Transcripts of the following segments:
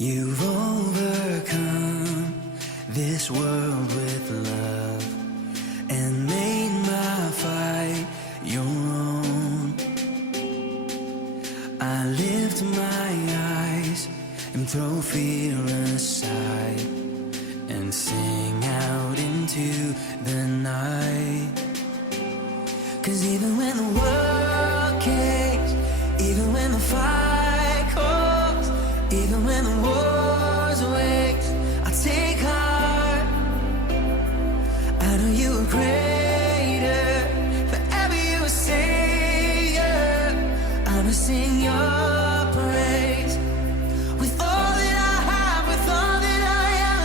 You've overcome this world with love and made my fight your own. I lift my eyes and throw fear aside and sing out into the night. 'Cause even when the world caved, even when the fight calls, even when the war's waged, I take heart. I know you are greater, forever you are Savior. I'ma sing your praise with all that I have, with all that I am.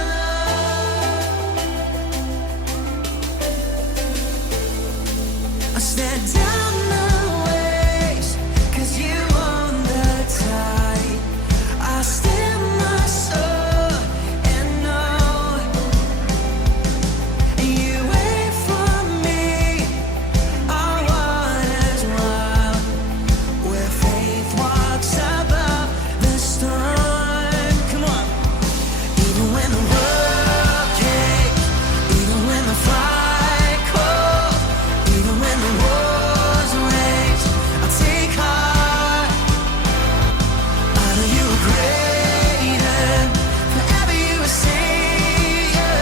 I stand down the waves, 'cause you own the tide. I still my soul and know you wait for me. Our waters wild, where faith walks above the storm. Come on. Even when the world caved, even when the fight cold, even when the wars rage, I take heart. I know you are greater, forever you are Savior.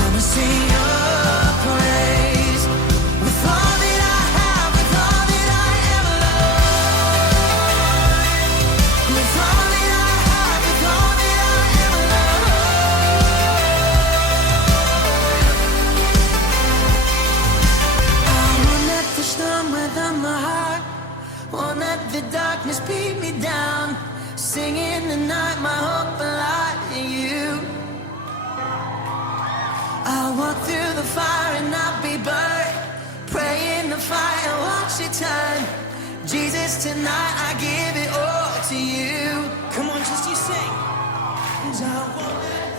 I'ma sing your praise with all that I have, with all that I am, Lord. With all that I have, with all that I am, Lord. I won't let the storm weather my heart, won't let the darkness beat me down. Singing tonight, my hope alive in you. I'll walk through the fire and not be burned. Pray in the fire, watch it turn. Jesus, tonight I give it all to you. Come on, just you sing. 'Cause I won't let